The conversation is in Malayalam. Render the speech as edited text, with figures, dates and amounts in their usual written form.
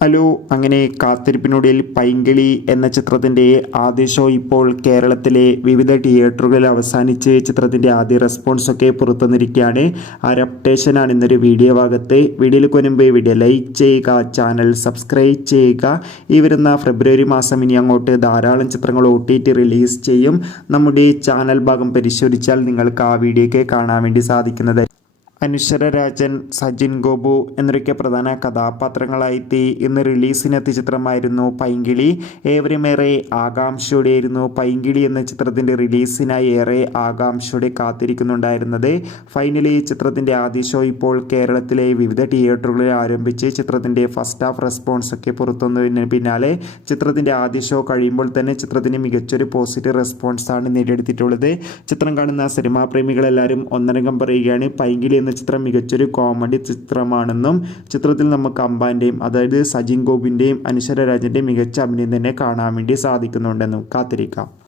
ഹലോ, അങ്ങനെ കാത്തിരിപ്പിനൊടുവിൽ പൈങ്കിളി എന്ന ചിത്രത്തിൻ്റെ ആദ്യ ഷോ ഇപ്പോൾ കേരളത്തിലെ വിവിധ തിയേറ്ററുകളിൽ അവസാനിച്ച് ചിത്രത്തിൻ്റെ ആദ്യ റെസ്പോൺസൊക്കെ പുറത്തുവന്നിരിക്കുകയാണ്. ആ ഒരു അപ്ഡേഷനാണ് ഇന്നൊരു വീഡിയോ ഭാഗത്ത്. വീഡിയോയിലേക്ക് മുൻപ് വീഡിയോ ലൈക്ക് ചെയ്യുക, ചാനൽ സബ്സ്ക്രൈബ് ചെയ്യുക. ഈ വരുന്ന ഫെബ്രുവരി മാസം ഇനി അങ്ങോട്ട് ധാരാളം ചിത്രങ്ങൾ OTT റിലീസ് ചെയ്യും. നമ്മുടെ ചാനൽ ഭാഗം പരിശോധിച്ചാൽ നിങ്ങൾക്ക് ആ വീഡിയോയ്ക്ക് കാണാൻ വേണ്ടി സാധിക്കുന്നത്. അനശ്വര രാജൻ, സജിൻ ഗോപു എന്നൊക്കെ പ്രധാന കഥാപാത്രങ്ങളായിട്ട് ഇന്ന് റിലീസിനെത്തിയ ചിത്രമായിരുന്നു പൈങ്കിളി. ഏവരുമേറെ ആകാംക്ഷയോടെയായിരുന്നു പൈങ്കിളി എന്ന ചിത്രത്തിൻ്റെ റിലീസിനായി ഏറെ ആകാംക്ഷയോടെ കാത്തിരിക്കുന്നുണ്ടായിരുന്നത്. ഫൈനലി ചിത്രത്തിൻ്റെ ആദ്യ ഷോ ഇപ്പോൾ കേരളത്തിലെ വിവിധ തിയേറ്ററുകളിൽ ആരംഭിച്ച് ചിത്രത്തിൻ്റെ ഫസ്റ്റ് ഹാഫ് റെസ്പോൺസൊക്കെ പുറത്തുവന്നതിന് പിന്നാലെ ചിത്രത്തിൻ്റെ ആദ്യ ഷോ കഴിയുമ്പോൾ തന്നെ ചിത്രത്തിന് മികച്ചൊരു പോസിറ്റീവ് റെസ്പോൺസാണ് നേടിയെടുത്തിട്ടുള്ളത്. ചിത്രം കാണുന്ന സിനിമാ പ്രേമികളെല്ലാവരും ഒന്നടങ്കം പറയുകയാണ് പൈങ്കിളി എന്ന ചിത്രം മികച്ചൊരു കോമഡി ചിത്രമാണെന്നും ചിത്രത്തിൽ നമുക്ക് അമ്പാൻ്റെയും അതായത് സജിൻ ഗോപിൻ്റെയും അനശ്വര രാജൻ്റെയും മികച്ച അഭിനയം തന്നെ കാണാൻ വേണ്ടി സാധിക്കുന്നുണ്ടെന്നും കാത്തിരിക്കാം.